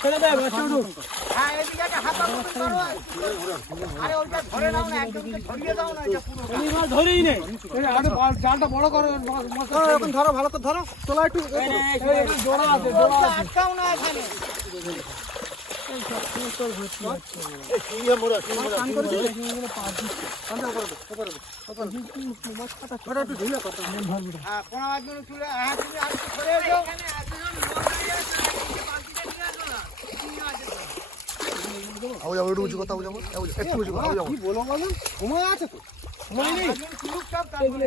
ছেড়ে দেয় ধরেই নেই জালটা বড় করো এখন ধরো ভালো করে ধরো তোলা একটু জোড়া আছে আটকাও না এখানে উঁচু কথা একটু উঁচু কথা কি বলো বলো সময় আছে তো সময় নেই এগুলো